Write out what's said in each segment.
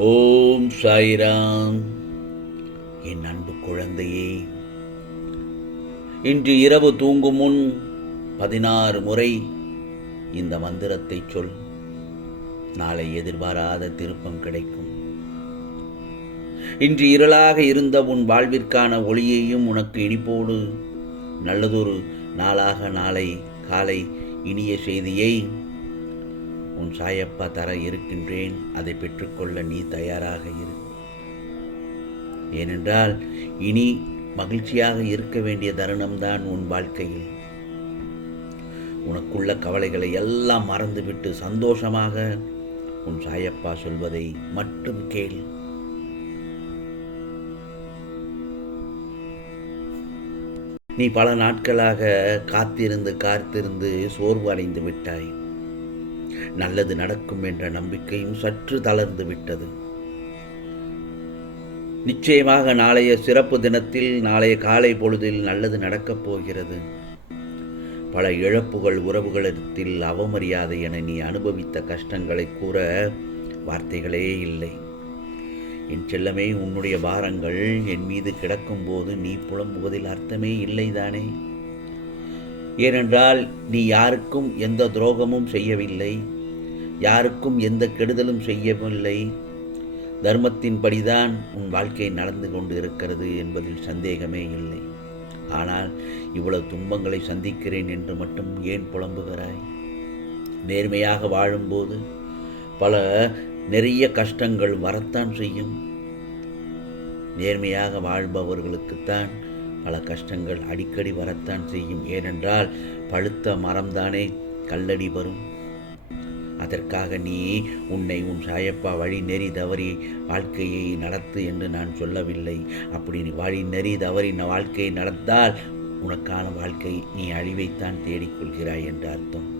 ஓம் சாய்ராம். என் அன்பு குழந்தையே, இன்று இரவு தூங்கும் முன் 16 முறை இந்த மந்திரத்தை சொல். நாளை எதிர்பாராத திருப்பம் கிடைக்கும். இன்று இருளாக இருந்த உன் வாழ்விற்கான ஒளியையும் உனக்கு இனிப்போடு நல்லதொரு நாளாக நாளை காலை இனிய செய்தியை உன் சாயப்பா தர இருக்கின்றேன். அதை பெற்றுக்கொள்ள நீ தயாராக இரு. ஏனென்றால் இனி மகிழ்ச்சியாக இருக்க வேண்டிய தருணம்தான் உன் வாழ்க்கையில். உனக்குள்ள கவலைகளை எல்லாம் மறந்துவிட்டு சந்தோஷமாக உன் சாயப்பா சொல்வதை மட்டும் கேள். நீ பல நாட்களாக காத்திருந்து சோர்வு அடைந்து விட்டாய். நல்லது நடக்கும் என்ற நம்பிக்கையும் சற்று தளர்ந்து விட்டது. நிச்சயமாக நாளைய சிறப்பு தினத்தில், நாளைய காலை பொழுதில் நல்லது நடக்கப் போகிறது. பல இழப்புகள், உறவுகளிடத்தில் அவமரியாதை என நீ அனுபவித்த கஷ்டங்களை கூற வார்த்தைகளே இல்லை. என் செல்லமே, உன்னுடைய பாரங்கள் என் மீது கிடக்கும் போது நீ புலம்புவதில் அர்த்தமே இல்லைதானே? ஏனென்றால் நீ யாருக்கும் எந்த துரோகமும் செய்யவில்லை, யாருக்கும் எந்த கெடுதலும் செய்யவில்லை. தர்மத்தின்படிதான் உன் வாழ்க்கை நடந்து கொண்டு இருக்கிறது என்பதில் சந்தேகமே இல்லை. ஆனால் இவ்வளவு துன்பங்களை சந்திக்கிறேன் என்று மட்டும் ஏன் புலம்புகிறாய்? நேர்மையாக வாழும்போது நிறைய கஷ்டங்கள் வரத்தான் செய்யும். நேர்மையாக வாழ்பவர்களுக்குத்தான் பல கஷ்டங்கள் அடிக்கடி வரத்தான் செய்யும். ஏனென்றால் பழுத்த மரம்தானே கல்லடி வரும். அதற்காக நீ உன்னை உன் சாயப்பா வழி நெறி தவறி வாழ்க்கையை நடத்து என்று நான் சொல்லவில்லை. அப்படி நீ வழி நெறி தவறி வாழ்க்கையை நடந்தால் உனக்கான வாழ்க்கை நீ அழிவைத்தான் தேடிக்கொள்கிறாய் என்ற அர்த்தம்.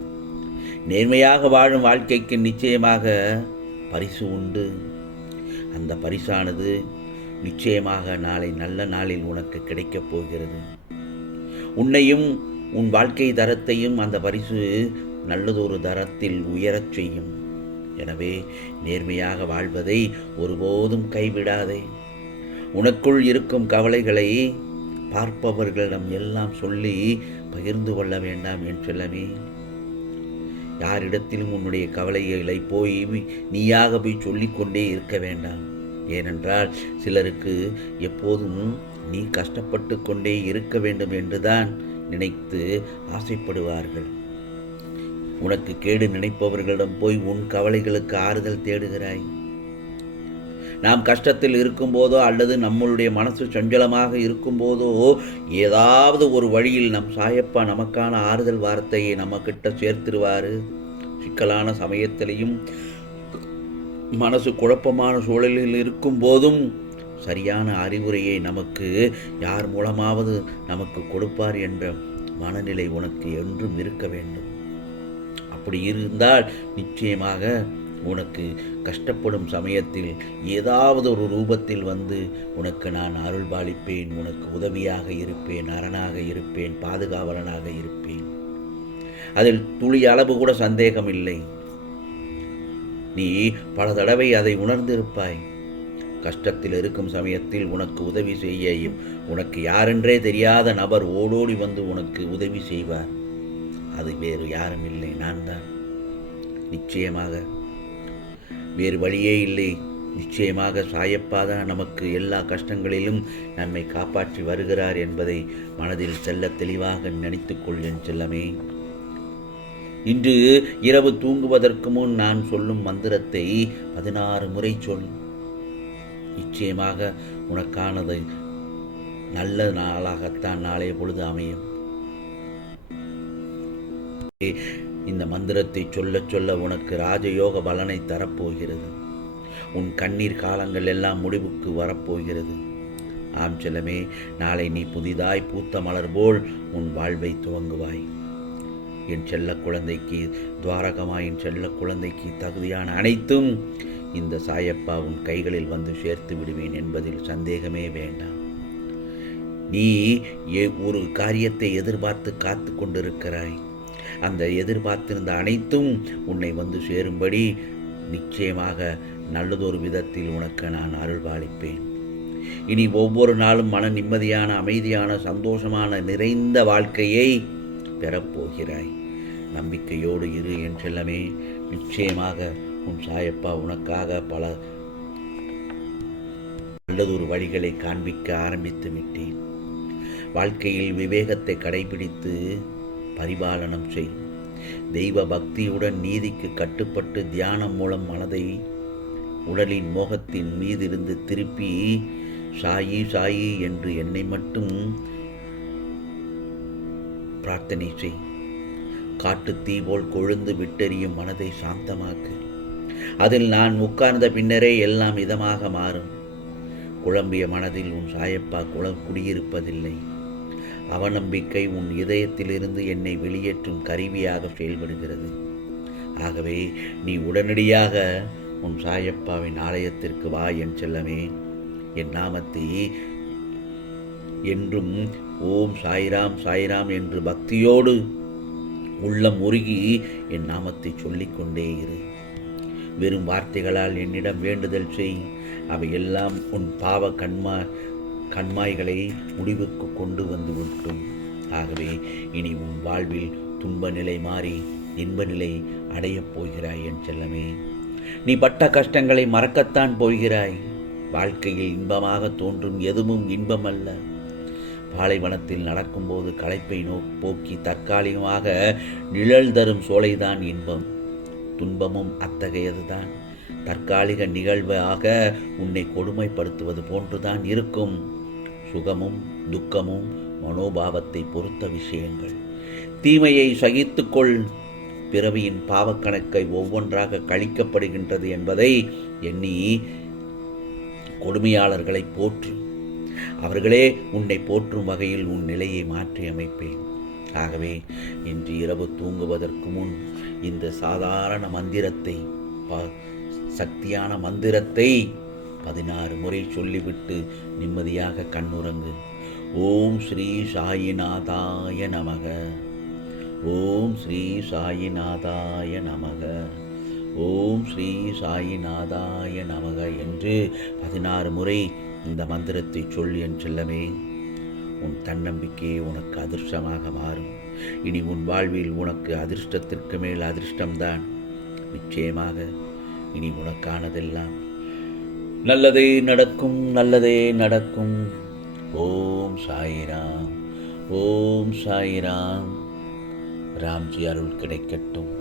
நேர்மையாக வாழும் வாழ்க்கைக்கு நிச்சயமாக பரிசு உண்டு. அந்த பரிசானது நிச்சயமாக நாளை நல்ல நாளில் உனக்கு கிடைக்கப் போகிறது. உன்னையும் உன் வாழ்க்கை தரத்தையும் அந்த பரிசு நல்லதொரு தரத்தில் உயரச் செய்யும். எனவே நேர்மையாக வாழ்வதை ஒருபோதும் கைவிடாதே. உனக்குள் இருக்கும் கவலைகளை பார்ப்பவர்களிடம் எல்லாம் சொல்லி பகிர்ந்து கொள்ள வேண்டாம் என் செல்லமே. யாரிடத்திலும் உன்னுடைய கவலைகளை நீயாக போய் சொல்லிக்கொண்டே இருக்க வேண்டாம். ஏனென்றால் சிலருக்கு எப்போதும் நீ கஷ்டப்பட்டு கொண்டே இருக்க வேண்டும் என்றுதான் நினைத்து ஆசைப்படுவார்கள். உனக்கு கேடு நினைப்பவர்களிடம் போய் உன் கவலைகளுக்கு ஆறுதல் தேடுகிறாய். நாம் கஷ்டத்தில் இருக்கும்போதோ அல்லது நம்மளுடைய மனசு சஞ்சலமாக இருக்கும்போதோ ஏதாவது ஒரு வழியில் நம் சாயப்பா நமக்கான ஆறுதல் வார்த்தையை நம்மக்கிட்ட சேர்த்துருவாரு. சிக்கலான சமயத்திலையும் மனசு குழப்பமான சூழலில் இருக்கும் போதும் சரியான அறிவுரையை நமக்கு யார் மூலமாவது நமக்கு கொடுப்பார் என்ற மனநிலை உனக்கு என்றும் இருக்க வேண்டும். அப்படி இருந்தால் நிச்சயமாக உனக்கு கஷ்டப்படும் சமயத்தில் ஏதாவது ஒரு ரூபத்தில் வந்து உனக்கு நான் அருள் பாலிப்பேன், உனக்கு உதவியாக இருப்பேன், அரணாக இருப்பேன், பாதுகாவலனாக இருப்பேன். அதில் துளி அளவு கூட சந்தேகம் இல்லை. நீ பல தடவை அதை உணர்ந்திருப்பாய். கஷ்டத்தில் இருக்கும் சமயத்தில் உனக்கு உதவி செய்ய உனக்கு யாரென்றே தெரியாத நபர் ஓடோடி வந்து உனக்கு உதவி செய்வார். அது வேறு யாரும் இல்லை, நான் தான். நிச்சயமாக வேறு வழியே இல்லை. நிச்சயமாக சாயப்பாதான் நமக்கு எல்லா கஷ்டங்களிலும் நம்மை காப்பாற்றி வருகிறார் என்பதை மனதில் செல்ல தெளிவாக நினைத்துக்கொள் என் செல்லமே. இன்று இரவு தூங்குவதற்கு முன் நான் சொல்லும் மந்திரத்தை 16 முறை சொல். நிச்சயமாக உனக்கானது நல்ல நாளாகத்தான் நாளைய பொழுது அமையும். இந்த மந்திரத்தை சொல்ல சொல்ல உனக்கு ராஜயோக பலனை தரப்போகிறது. உன் கண்ணீர் காலங்கள் எல்லாம் முடிவுக்கு வரப்போகிறது. ஆம் செல்லமே, நாளை நீ புதிதாய் பூத்த மலர் போல் உன் வாழ்வை துவங்குவாய். என் செல்ல குழந்தைக்கு, துவாரகமாயின் செல்ல குழந்தைக்கு தகுதியான அனைத்தும் இந்த சாயப்பா உன் கைகளில் வந்து சேர்த்து விடுவேன் என்பதில் சந்தேகமே வேண்டாம். நீ ஒரு காரியத்தை எதிர்பார்த்து காத்து கொண்டிருக்கிறாய். அந்த எதிர்பார்த்திருந்த அனைத்தும் உன்னை வந்து சேரும்படி நிச்சயமாக நல்லதொரு விதத்தில் உனக்கு நான் அருள்பாலிப்பேன். இனி ஒவ்வொரு நாளும் மன நிம்மதியான, அமைதியான, சந்தோஷமான, நிறைந்த வாழ்க்கையை பெறப்போகிறாய். நம்பிக்கையோடு இரு என் செல்லமே. நிச்சயமாக உன் சாயப்பா உனக்காக பல நல்லதொரு வழிகளை காண்பிக்க ஆரம்பித்து விட்டேன். வாழ்க்கையில் விவேகத்தை கடைபிடித்து பரிபாலனம் செய். தெய்வ பக்தியுடன் நீதிக்கு கட்டுப்பட்டு தியானம் மூலம் மனதை உடலின் மோகத்தின் மீதிருந்து திருப்பி சாயி சாயி என்று என்னை மட்டும் பிரார்த்தனை செய். காட்டு தீ போல் கொழுந்து விட்டெறியும் மனதை சாந்தமாக்கு. அதில் நான் உட்கார்ந்த பின்னரே எல்லாம் இதமாக மாறும். குழம்பிய மனதில் உன் சாயப்பா குடியிருப்பதில்லை. அவநம்பிக்கை உன் இதயத்திலிருந்து என்னை வெளியேற்றும் கருவியாக செயல்படுகிறது. ஆகவே நீ உடனடியாக உன் சாயப்பாவின் ஆலயத்திற்கு வா என் செல்லமே. என் நாமத்தை என்றும் ஓம் சாய்ராம் சாய்ராம் என்று பக்தியோடு உள்ளம் உருகி என் நாமத்தை சொல்லிக்கொண்டே இரு. வெறும் வார்த்தைகளால் என்னிடம் வேண்டுதல் செய். அவையெல்லாம் உன் பாவ கண்மாய்களை முடிவுக்கு கொண்டு வந்து விட்டும். ஆகவே இனி உன் வாழ்வில் துன்ப நிலை மாறி இன்ப நிலை அடையப் போகிறாய் என் செல்லமே. நீ பட்ட கஷ்டங்களை மறக்கத்தான் போகிறாய். வாழ்க்கையில் இன்பமாக தோன்றும் எதுவும் இன்பம் அல்ல. பாலைவனத்தில் நடக்கும்போது களைப்பை போக்கி தற்காலிகமாக நிழல் தரும் சோலைதான் இன்பம். துன்பமும் அத்தகையதுதான். தற்காலிக நிகழ்வாக உன்னை கொடுமைப்படுத்துவது போன்றுதான் இருக்கும். சுகமும் துக்கமும் மனோபாவத்தை பொறுத்த விஷயங்கள். தீமையை சகித்துக்கொள். பிறவியின் பாவக்கணக்கை ஒவ்வொன்றாக கழிக்கப்படுகின்றது என்பதை எண்ணி கொடுமையாளர்களை போற்று. அவர்களே உன்னை போற்றும் வகையில் உன் நிலையை மாற்றி அமைப்பேன். ஆகவே இன்று இரவு தூங்குவதற்கு முன் இந்த சாதாரண மந்திரத்தை, சக்தியான மந்திரத்தை 16 முறை சொல்லிவிட்டு நிம்மதியாக கண்ணுறங்கு. ஓம் ஸ்ரீ சாயிநாதாய நமக. ஓம் ஸ்ரீ சாயிநாதாய நமக. ஓம் ஸ்ரீ சாயிநாதாய நமக என்று 16 முறை இந்த மந்திரத்தை சொல் என் செல்லமே. உன் தன்னம்பிக்கையே உனக்கு அதிர்ஷ்டமாக மாறும். இனி உன் வாழ்வில் உனக்கு அதிர்ஷ்டத்திற்கு மேல் அதிர்ஷ்டம்தான். நிச்சயமாக இனி உனக்கானதெல்லாம் நல்லதே நடக்கும், நல்லதே நடக்கும். ஓம் சாய்ராம், ஓம் சாய்ராம். ராம்ஜி அருள் கிடைக்கட்டும்.